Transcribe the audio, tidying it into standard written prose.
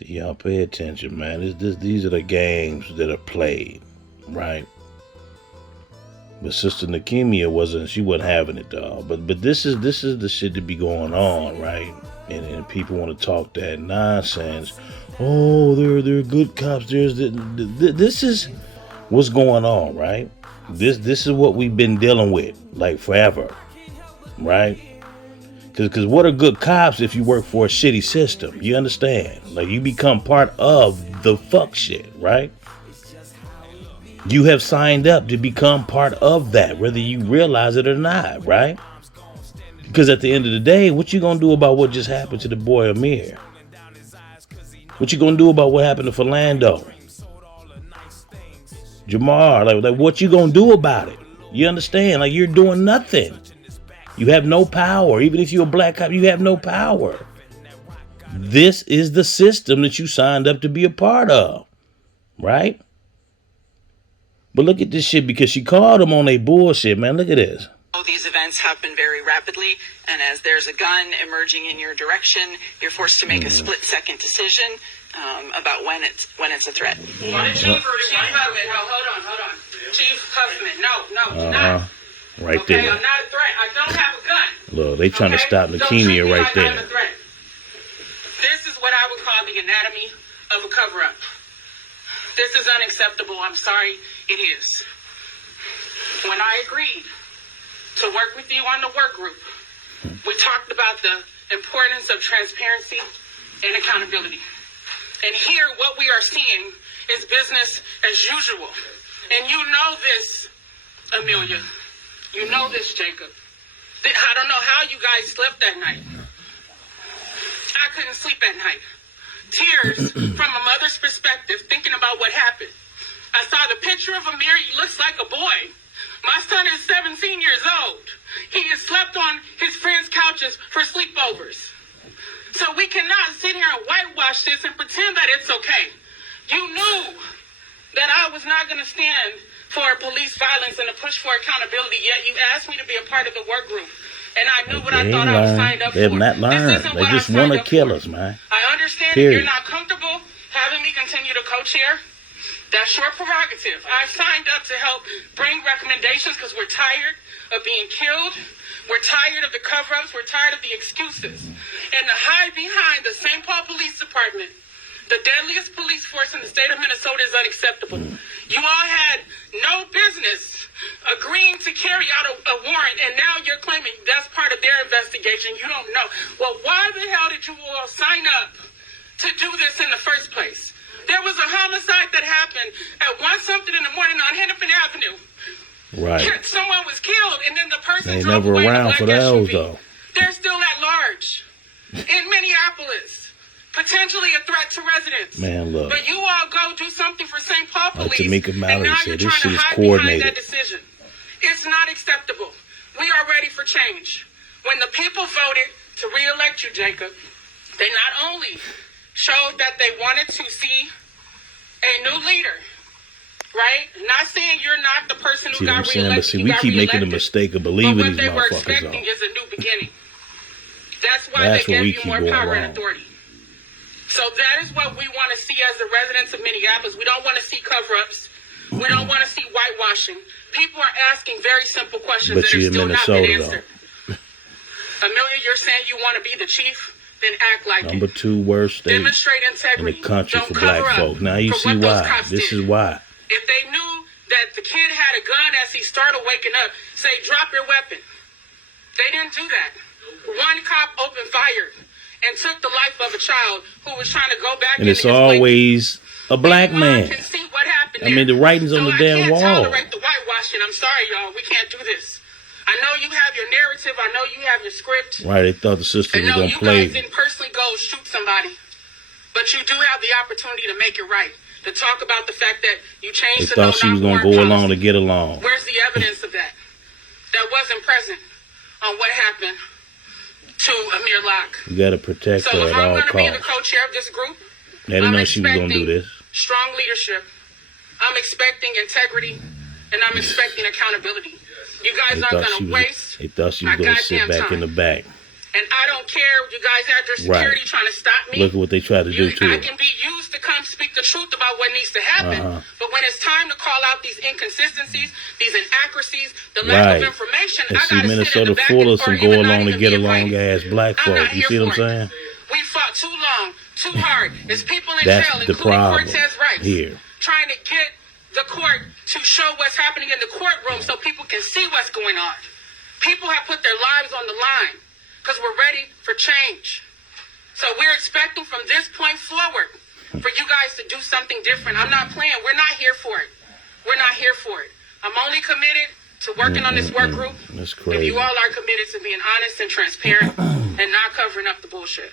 Y'all pay attention, man. These are the games that are played, right? But Sister Nekima she wasn't having it, dog. But this is the shit that be going on, right? And people want to talk that nonsense. Oh, they're good cops. This is what's going on, right? This is what we've been dealing with like forever, right? Because what are good cops if you work for a shitty system? You understand? Like, you become part of the fuck shit, right? You have signed up to become part of that, whether you realize it or not, right? Because at the end of the day, what you gonna do about what just happened to the boy Amir? What you gonna do about what happened to Philando? Jamar, like what you gonna do about it? You understand? Like, you're doing nothing. You have no power. Even if you're a black cop, you have no power. This is the system that you signed up to be a part of, right? But look at this shit, because she called them on a bullshit, man. Look at this. These events happen very rapidly, and as there's a gun emerging in your direction, you're forced to make a split-second decision about when it's a threat. Chief Huffman, hold on. Chief Huffman, no, not. Right okay, there. I'm not a threat. I don't have a gun. Look, they trying to stop Nekima right there. This is what I would call the anatomy of a cover-up. This is unacceptable. I'm sorry, it is. When I agreed to work with you on the work group, we talked about the importance of transparency and accountability. And here, what we are seeing is business as usual. And you know this, Amelia. You know this, Jacob. I don't know how you guys slept that night. I couldn't sleep at night. Tears from a mother's perspective, thinking about what happened. I saw the picture of Amir. He looks like a boy. My son is 17 years old. He has slept on his friends' couches for sleepovers. So we cannot sit here and whitewash this and pretend that it's okay. You knew that I was not going to stand for police violence and a push for accountability, yet you asked me to be a part of the work group. And I knew what I thought I was signed up for. They have not learned. They just want to kill us, man. I understand that you're not comfortable having me continue to co-chair. That's your prerogative. I signed up to help bring recommendations because we're tired of being killed. We're tired of the cover-ups. We're tired of the excuses. And to hide behind the St. Paul Police Department, the deadliest police force in the state of Minnesota, is unacceptable. You all had no business agreeing to carry out a warrant, and now you're claiming that's part of their investigation. You don't know. Well, why the hell did you all sign up to do this in the first place? There was a homicide that happened at 1-something in the morning on Hennepin Avenue. Right. Someone was killed, and then the person they drove never away around for those, though. They're still at large in Minneapolis, potentially a threat to residents. Man, look. But you all go do something for St. Paul Police, Tamika and Mallory now said you're this trying shit to is hide behind coordinated. that decision. It's not acceptable. We are ready for change. When the people voted to re-elect you, Jacob, they not only showed that they wanted to see a new leader, right? Not saying you're not the person who got reelected. But see, we keep making the mistake of believing these motherfuckers. What they were expecting is a new beginning. That's why they gave you more power and authority. So that is what we want to see as the residents of Minneapolis. We don't want to see cover-ups. We don't want to see whitewashing. People are asking very simple questions that are still not been answered. Amelia, you're saying you want to be the chief? Then act like Number 2 worst state Demonstrate integrity. in the country Don't for black folk. Now you see why. This is why. If they knew that the kid had a gun as he started waking up, say, drop your weapon. They didn't do that. One cop opened fire and took the life of a child who was trying to go back. And it's always a black man. Can see what happened I mean, the writing's on the damn wall. I can't tolerate the whitewashing. I'm sorry, y'all. We can't do this. I know you have your narrative. I know you have your script. Right, they thought the sister was going to play. You guys didn't personally go shoot somebody. But you do have the opportunity to make it right. To talk about the fact that you changed the no-knock warrant policy. They thought she was going to go along to get along. Where's the evidence of that? That wasn't present on what happened to Amir Locke. You got to protect her at all costs. So if I'm going to be the co-chair of this group, they didn't know she was going to do this. Strong leadership. I'm expecting integrity, and I'm expecting accountability. You guys aren't going to waste. They thought she was going to sit back in the back. And I don't care. You guys had your security trying to stop me. Look at what they try to do, too. I can be used to come speak the truth about what needs to happen. But when it's time to call out these inconsistencies, these inaccuracies, the lack of information, and I see got to Minnesota sit in the back full of some go along to get along guys. ass black folk. You see what I'm saying? We fought too long, too hard. There's people in That's jail, the including problem Cortez Rice, here. trying to get the court to show what's happening in the courtroom so people can see what's going on. People have put their lives on the line because we're ready for change. So we're expecting from this point forward for you guys to do something different. I'm not playing. We're not here for it. We're not here for it. I'm only committed to working on this work group. That's crazy. If you all are committed to being honest and transparent and not covering up the bullshit.